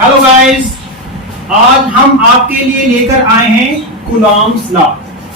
Hello guys, आज हम आपके लिए लेकर आए हैं कूलॉम्स लॉ।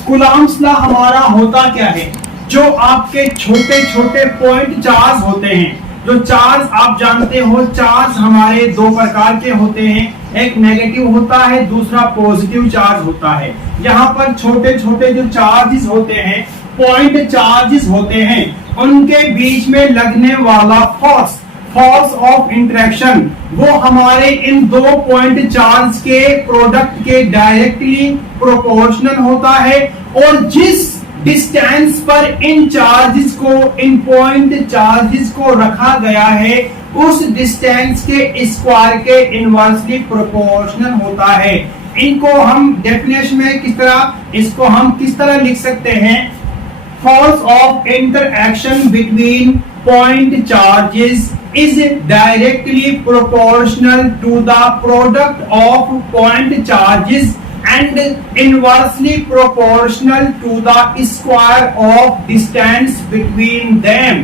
कूलॉम्स लॉ हमारा होता क्या है? जो आपके छोटे छोटे पॉइंट चार्ज होते हैं, जो चार्ज आप जानते हो, चार्ज हमारे दो प्रकार के होते हैं, एक नेगेटिव होता है, दूसरा पॉजिटिव चार्ज होता है। यहाँ पर छोटे छोटे जो चार्जेस होते हैं, पॉइंट चार्जेस होते हैं, उनके बीच में लगने वाला फोर्स ऑफ इंटरेक्शन वो हमारे इन दो पॉइंट चार्ज के प्रोडक्ट के डायरेक्टली प्रोपोर्शनल होता है। और जिस डिस्टेंस पर इन चार्जेस को, इन पॉइंट चार्जेस को रखा गया है, उस डिस्टेंस के स्क्वायर के इनवर्सली प्रोपोर्शनल होता है। इनको हम डेफिनेशन में इसको हम किस तरह लिख सकते हैं? Force of interaction between point charges is directly proportional to the product of point charges and inversely proportional to the square of distance between them।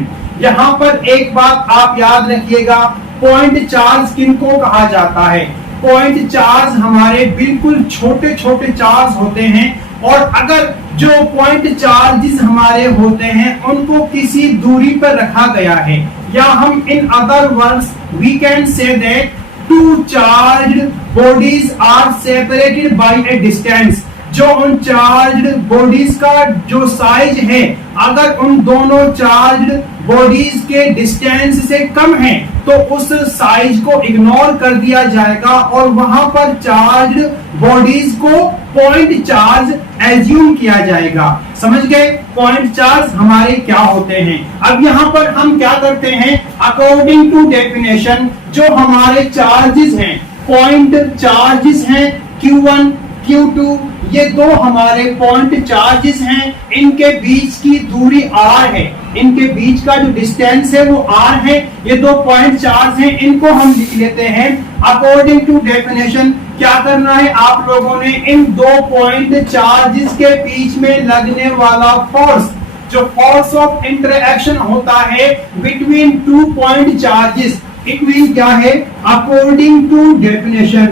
यहाँ पर एक बात आप याद रखिएगा, पॉइंट चार्ज किनको कहा जाता है? पॉइंट चार्ज हमारे बिल्कुल छोटे छोटे चार्ज होते हैं, और अगर जो पॉइंट चार्जेस हमारे होते हैं उनको किसी दूरी पर रखा गया है, या हम in other words we can say that two charged bodies are separated by a distance. जो उन चार्ज्ड बॉडीज का जो साइज है, अगर उन दोनों चार्ज्ड बॉडीज के डिस्टेंस से कम है तो उस साइज को इग्नोर कर दिया जाएगा और वहां पर चार्ज्ड बॉडीज को पॉइंट चार्ज एज्यूम किया जाएगा। समझ गए पॉइंट चार्ज हमारे क्या होते हैं? अब यहाँ पर हम क्या करते हैं, अकॉर्डिंग टू डेफिनेशन जो हमारे चार्जेस हैं, पॉइंट चार्जेस हैं Q1 Q2, ये दो हमारे पॉइंट चार्जेस हैं, इनके बीच की दूरी r है, इनके बीच का जो डिस्टेंस है वो r है। ये दो पॉइंट चार्ज हैं, इनको हम लिख लेते हैं अकॉर्डिंग टू डेफिनेशन। क्या करना है आप लोगों ने? इन दो पॉइंट चार्जेस के बीच में लगने वाला फोर्स, जो फोर्स ऑफ इंटरएक्शन होता है between two point charges, it mean क्या है? According to definition,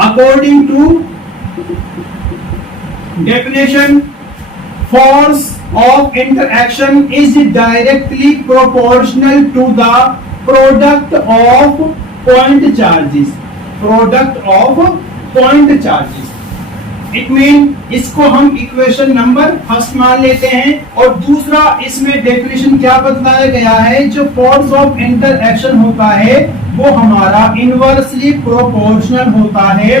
according to definition, force of interaction is directly proportional to the product of point charges, product of point charges। It mean इसको हम equation number first मान लेते हैं, और दूसरा इसमें डेफिनेशन क्या बताया गया है? जो फोर्स ऑफ इंटरएक्शन होता है वो हमारा इनवर्सली प्रोपोर्शनल होता है।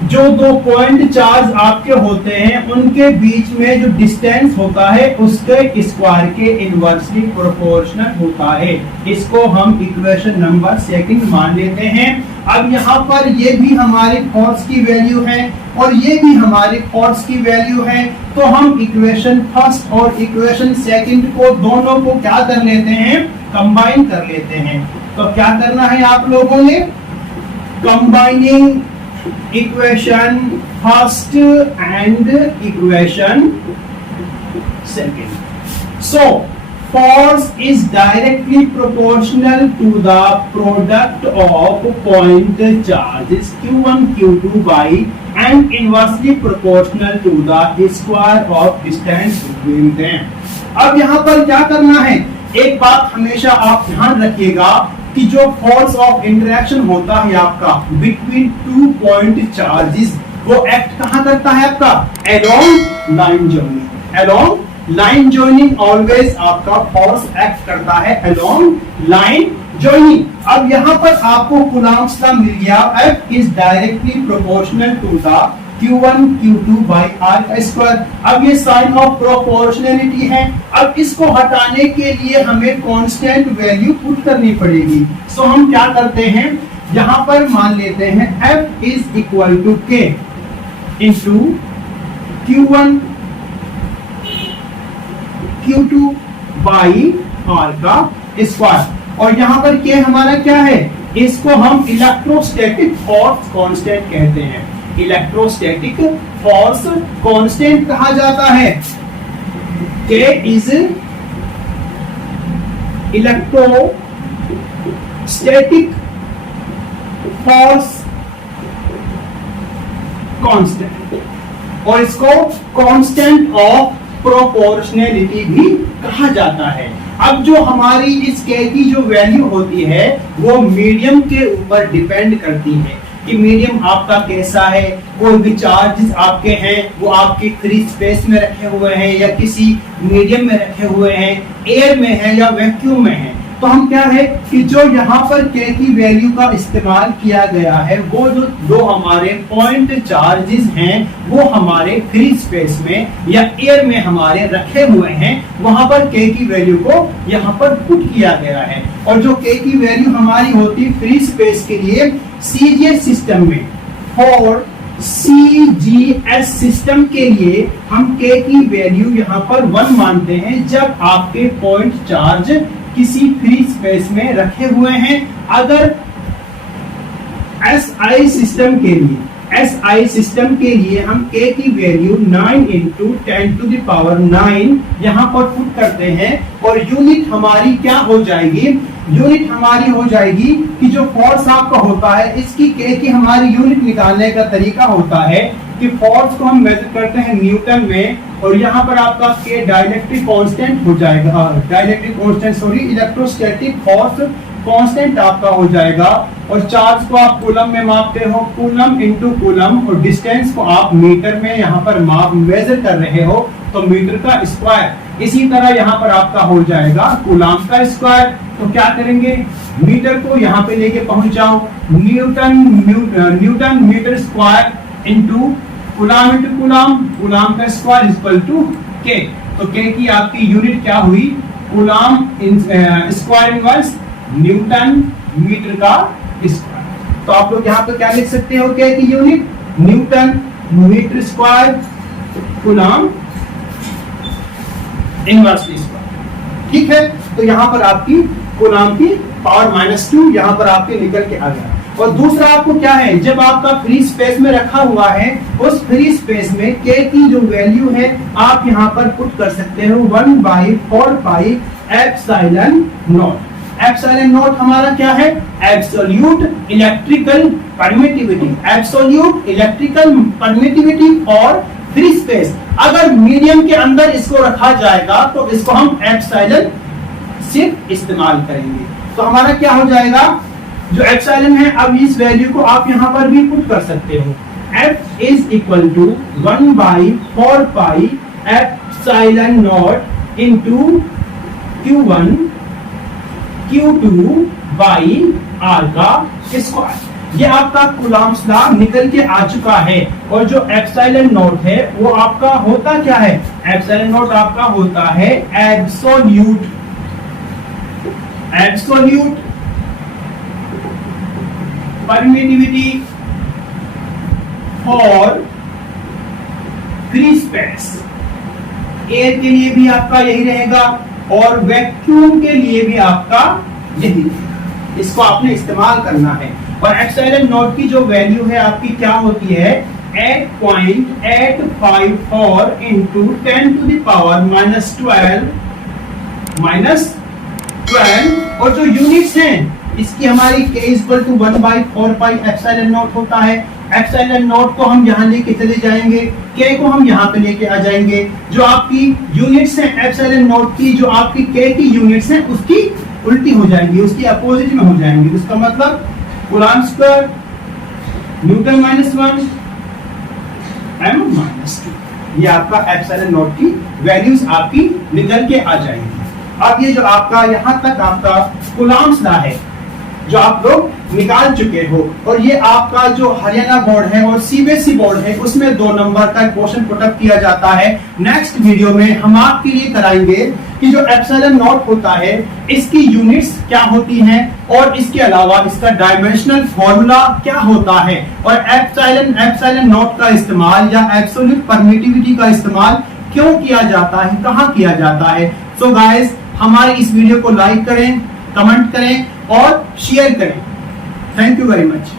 जो दो पॉइंट चार्ज आपके होते हैं उनके बीच में जो डिस्टेंस होता है उसके स्क्वायर के इनवर्सली प्रोपोर्शनल होता है। इसको हम इक्वेशन नंबर सेकंड मान लेते हैं। अब यहाँ पर ये भी हमारे फोर्स की वैल्यू है और ये भी हमारे फोर्स की वैल्यू है, तो हम इक्वेशन फर्स्ट और इक्वेशन सेकंड को दोनों को क्या कर लेते हैं? कंबाइन कर लेते हैं। तो क्या करना है आप लोगों ने? Combining equation first and equation second. So force is directly proportional to the product of point charges Q1 Q2 by and inversely proportional to the square of distance between them। अब यहाँ पर क्या करना है? एक बात हमेशा आप ध्यान रखिएगा कि जो फोर्स ऑफ इंटरेक्शन होता है आपका बिटवीन टू पॉइंट चार्जेस, वो एक्ट कहाँ करता है आपका? Along line joining. Along line joining always आपका फोर्स एक्ट करता है अलोंग लाइन जॉइनिंग। अब यहाँ पर आपको कूलॉम्स लॉ मिल गया, F is directly proportional to the Q1 Q2 by R का स्क्वायर। अब ये साइन ऑफ प्रोपोर्शनैलिटी है। अब इसको हटाने के लिए हमें कांस्टेंट वैल्यू पुट करनी पड़ेगी। सो हम क्या करते हैं, यहाँ पर मान लेते हैं F is equal to K into Q1 Q2 by R का स्क्वायर। और यहाँ पर K हमारा क्या है? इसको हम इलेक्ट्रोस्टैटिक फोर्स कांस्टेंट कहते हैं। इलेक्ट्रोस्टैटिक फोर्स कांस्टेंट कहा जाता है। K is electrostatic force constant, और इसको कांस्टेंट ऑफ प्रोपोर्शनैलिटी भी कहा जाता है। अब जो हमारी इस के की जो वैल्यू होती है वो मीडियम के ऊपर डिपेंड करती है कि मीडियम आपका कैसा है। कोई भी चार्जेस आपके हैं वो आपके फ्री स्पेस में रखे हुए हैं या किसी मीडियम में रखे हुए हैं, एयर में है या वैक्यूम में है। तो हम क्या है कि जो यहाँ पर के की वैल्यू का इस्तेमाल किया गया है वो जो हमारे पॉइंट चार्जेस हैं वो हमारे फ्री स्पेस में या एयर में हमारे रखे हुए हैं, वहां पर के की वैल्यू को यहाँ पर पुट किया गया है। और जो के की वैल्यू हमारी होती है फ्री स्पेस के लिए सीजीएस सिस्टम में, और सीजीएस सिस्टम के लिए हम के की वैल्यू यहाँ पर 1 मानते हैं जब आपके पॉइंट चार्ज किसी फ्री स्पेस में रखे हुए हैं। अगर एसआई सिस्टम के लिए हम के की वैल्यू 9 × 10⁹ यहां पर पुट करते हैं और यूनिट हमारी क्या हो जाएगी, यूनिट हमारी हो जाएगी कि जो फोर्स आपका होता है इसकी के की हमारी यूनिट निकालने का तरीका होता है कि फोर्स को हम मेजर करते हैं न्यूटन में, और यहाँ पर आपका के डाइलेक्ट्रिक कांस्टेंट हो जाएगा, इलेक्ट्रोस्टैटिक फोर्स कांस्टेंट आपका हो जाएगा। और चार्ज को आप कूलम में मापते हो, कूलम इनटू कूलम, और डिस्टेंस को आप मीटर में यहाँ पर मेजर कर रहे हो तो मीटर का स्क्वायर। इसी तरह यहाँ पर आपका हो जाएगा कूलम का स्क्वायर। तो क्या करेंगे, मीटर को यहाँ पे लेके पहुंच जाओ, newton metre square into coulomb into coulomb, coulomb का स्क्वायर इक्वल टू के। तो के की आपकी यूनिट क्या हुई, coulomb square inverse newton metre का स्क्वायर। तो आप लोग यहाँ पे क्या लिख सकते हो, के की unit newton metre square coulomb inverse square. ठीक है, तो यहाँ पर आपकी कूलम की पावर -2 यहाँ पर आपके निकल के आ गया। और दूसरा आपको क्या है, जब आपका फ्री स्पेस में रखा हुआ है उस फ्री स्पेस में के की जो वैल्यू है आप यहाँ पर पुट कर सकते हो 1/4π एप्सिलॉन नॉट। एप्सिलॉन नॉट हमारा क्या है, absolute electrical permittivity, absolute electrical permittivity और फ्री स्पेस। अगर मीडियम के अंदर इसको रखा जाएगा तो इसको हम एप्सिलॉन सिर्फ इस्तेमाल करेंगे। तो हमारा क्या हो जाएगा, जो एप्सिलॉन है, अब इस वैल्यू को आप यहां पर भी पुट कर सकते हो, F is equal to 1/4π epsilon naught into Q1 Q2 by R का स्क्वायर। ये आपका कूलम्स लॉ निकल के आ चुका है। और जो एप्सिलॉन नॉट है वो आपका होता क्या है, एप्सिलॉन नॉट आपका होता है absolute permittivity for free space. Air के लिए भी आपका यही रहेगा और वैक्यूम के लिए भी आपका यही रहेगा। इसको आपने इस्तेमाल करना है। और एप्सिलॉन नॉट की जो वैल्यू है आपकी क्या होती है, 8.854 × 10⁻12 और जो यूनिट्स हैं इसकी हमारी k equal to 1/4π epsilon naught होता है। एप्सिलॉन नॉट को हम यहाँ लेके चले जाएंगे, k को हम यहाँ पे लेके आ जाएंगे। जो आपकी यूनिट्स हैं एप्सिलॉन नॉट की, जो आपकी k की यूनिट्स हैं उसकी उल्टी हो जाएंगी, उसकी अपोजिट में हो जाएंगी। इसका मतलब कूलम स्क्वायर न्यूटन -1 m -2, ये आपका एप्सिलॉन नॉट की वैल्यूज आपकी निकल के आ जाएंगी। अब ये जो आपका यहाँ तक आपका कूलम्स लॉ है जो आप लोग निकाल चुके हो, और ये आपका जो हरियाणा बोर्ड है और सीबीएसई बोर्ड है उसमें 2 नंबर का क्वेश्चन पुटअप किया जाता है। नेक्स्ट वीडियो में हम आपके लिए कराएंगे कि जो एप्सिलॉन नॉट होता है इसकी यूनिट्स क्या होती हैं और इसके अलावा इसका डायमेंशनल फॉर्मूला क्या होता है, और एप्सिलॉन नॉट का इस्तेमाल या एब्सोल्यूट परमिटिविटी का इस्तेमाल क्यों किया जाता है, कहाँ किया जाता है। सो गाइस, हमारे इस वीडियो को लाइक करें, कमेंट करें और शेयर करें। Thank you very much.